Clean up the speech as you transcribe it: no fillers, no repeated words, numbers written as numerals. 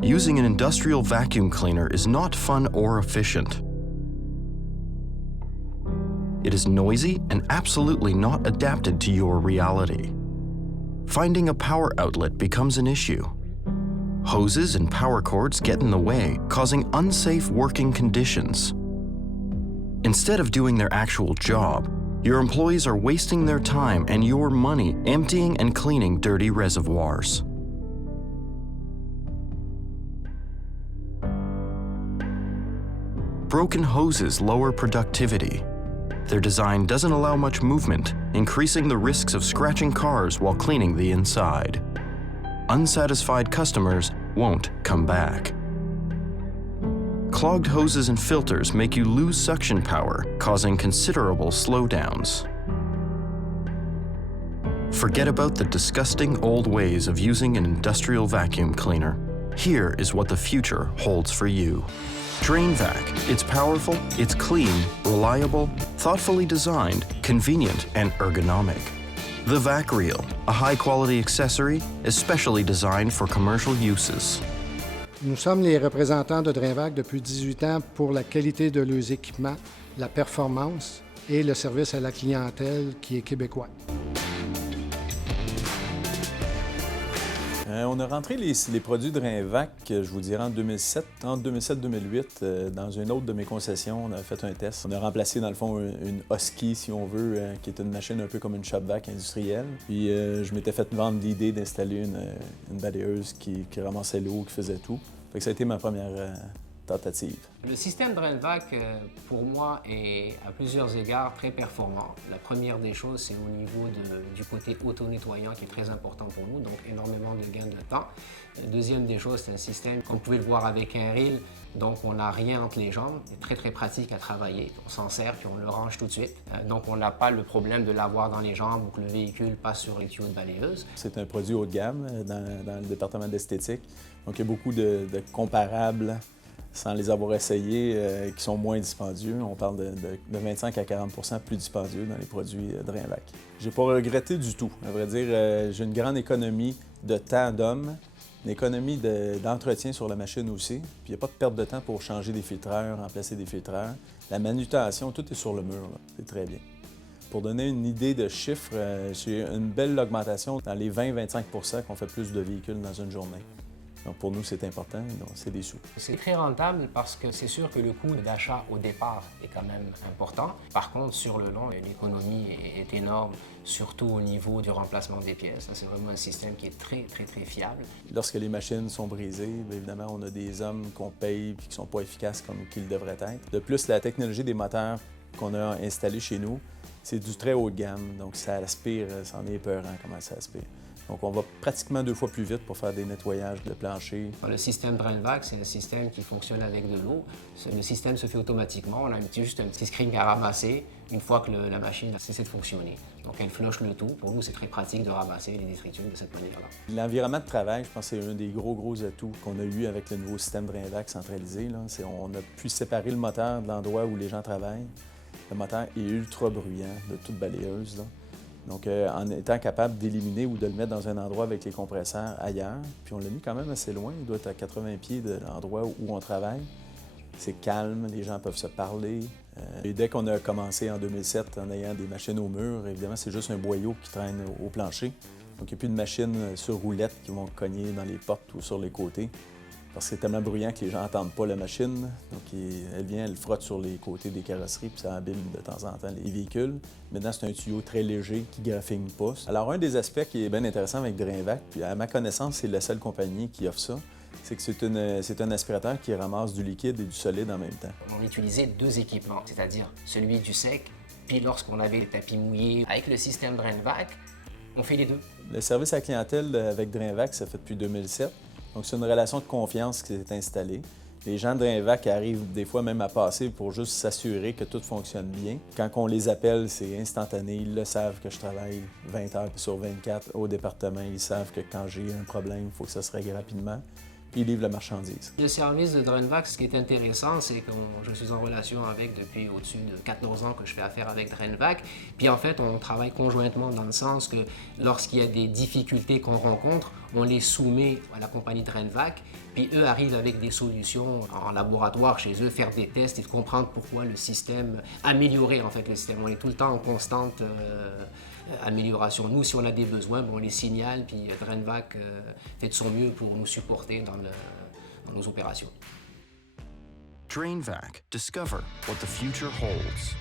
Using an industrial vacuum cleaner is not fun or efficient. It is noisy and absolutely not adapted to your reality. Finding a power outlet becomes an issue. Hoses and power cords get in the way, causing unsafe working conditions. Instead of doing their actual job, your employees are wasting their time and your money emptying and cleaning dirty reservoirs. Broken hoses lower productivity. Their design doesn't allow much movement, increasing the risks of scratching cars while cleaning the inside. Unsatisfied customers won't come back. Clogged hoses and filters make you lose suction power, causing considerable slowdowns. Forget about the disgusting old ways of using an industrial vacuum cleaner. Here is what the future holds for you. DrainVac. It's powerful, it's clean, reliable, thoughtfully designed, convenient, and ergonomic. The Vac Reel, a high-quality accessory especially designed for commercial uses. Nous sommes les représentants de DrainVac depuis 18 ans pour la qualité de leurs équipements, la performance et le service à la clientèle qui est québécois. On a rentré les produits DrainVac, je vous dirais, en 2007, entre 2007-2008, dans une autre de mes concessions. On a fait un test. On a remplacé, dans le fond, une Husky, si on veut, qui est une machine un peu comme une shop-vac industrielle. Puis je m'étais fait vendre l'idée d'installer une balayeuse qui ramassait l'eau, qui faisait tout. Fait que ça a été ma première tentative. Le système DrainVac, pour moi, est à plusieurs égards très performant. La première des choses, c'est au niveau du côté auto-nettoyant qui est très important pour nous, donc énormément de gains de temps. La deuxième des choses, c'est un système, comme vous pouvez le voir avec un reel, donc on n'a rien entre les jambes, c'est très très pratique à travailler. On s'en sert puis on le range tout de suite. Donc on n'a pas le problème de l'avoir dans les jambes ou que le véhicule passe sur les tuyaux de balayeuse. C'est un produit haut de gamme dans le département d'esthétique, donc il y a beaucoup de comparables sans les avoir essayés, qui sont moins dispendieux. On parle de 25 à 40 % plus dispendieux dans les produits DrainVac. J'ai pas regretté du tout. À vrai dire, j'ai une grande économie de temps d'homme, une économie d'entretien sur la machine aussi. Puis il n'y a pas de perte de temps pour changer des filtreurs, remplacer des filtreurs. La manutention, tout est sur le mur. C'est très bien. Pour donner une idée de chiffres, j'ai une belle augmentation dans les 20-25 % qu'on fait plus de véhicules dans une journée. Donc pour nous, c'est important, donc c'est des sous. C'est très rentable parce que c'est sûr que le coût d'achat au départ est quand même important. Par contre, sur le long, l'économie est énorme, surtout au niveau du remplacement des pièces. C'est vraiment un système qui est très, très, très fiable. Lorsque les machines sont brisées, bien évidemment, on a des hommes qu'on paye et qui ne sont pas efficaces comme qu'ils devraient être. De plus, la technologie des moteurs qu'on a installés chez nous, c'est du très haut de gamme, donc ça aspire, c'en est épeurant comment ça aspire. Donc, on va pratiquement 2 fois plus vite pour faire des nettoyages de plancher. Le système DrainVac, c'est un système qui fonctionne avec de l'eau. Le système se fait automatiquement. On a juste un petit screen à ramasser une fois que la machine a cessé de fonctionner. Donc, elle flush le tout. Pour nous, c'est très pratique de ramasser les détritus de cette manière-là. L'environnement de travail, je pense que c'est un des gros atouts qu'on a eu avec le nouveau système DrainVac centralisé. On a pu séparer le moteur de l'endroit où les gens travaillent. Le moteur est ultra bruyant de toute balayeuse. Donc, en étant capable d'éliminer ou de le mettre dans un endroit avec les compresseurs ailleurs, puis on l'a mis quand même assez loin, il doit être à 80 pieds de l'endroit où on travaille. C'est calme, les gens peuvent se parler. Et dès qu'on a commencé en 2007 en ayant des machines au mur, évidemment, c'est juste un boyau qui traîne au plancher. Donc, il n'y a plus de machines sur roulettes qui vont cogner dans les portes ou sur les côtés. Parce que c'est tellement bruyant que les gens n'entendent pas la machine. Donc, elle vient, elle frotte sur les côtés des carrosseries, puis ça abîme de temps en temps les véhicules. Maintenant, c'est un tuyau très léger qui ne graffigne pas. Alors, un des aspects qui est bien intéressant avec DrainVac, puis à ma connaissance, c'est la seule compagnie qui offre ça, c'est que c'est un aspirateur qui ramasse du liquide et du solide en même temps. On utilisait 2 équipements, c'est-à-dire celui du sec, puis lorsqu'on avait les tapis mouillés. Avec le système DrainVac, on fait les deux. Le service à la clientèle avec DrainVac, ça fait depuis 2007. Donc, c'est une relation de confiance qui s'est installée. Les gens de DrainVac arrivent des fois même à passer pour juste s'assurer que tout fonctionne bien. Quand on les appelle, c'est instantané. Ils le savent que je travaille 20 heures sur 24 au département. Ils savent que quand j'ai un problème, il faut que ça se règle rapidement. Puis ils livrent la marchandise. Le service de DrainVac, ce qui est intéressant, c'est que je suis en relation avec depuis au-dessus de 14 ans que je fais affaire avec DrainVac. Puis en fait, on travaille conjointement dans le sens que lorsqu'il y a des difficultés qu'on rencontre, on les soumet à la compagnie DrainVac Puis eux arrivent avec des solutions en laboratoire chez eux, faire des tests et de comprendre pourquoi le système, améliorer en fait le système. On est tout le temps en constante amélioration. Nous, si on a des besoins, on les signale, puis DrainVac fait de son mieux pour nous supporter dans nos opérations. DrainVac. Discover what the future holds.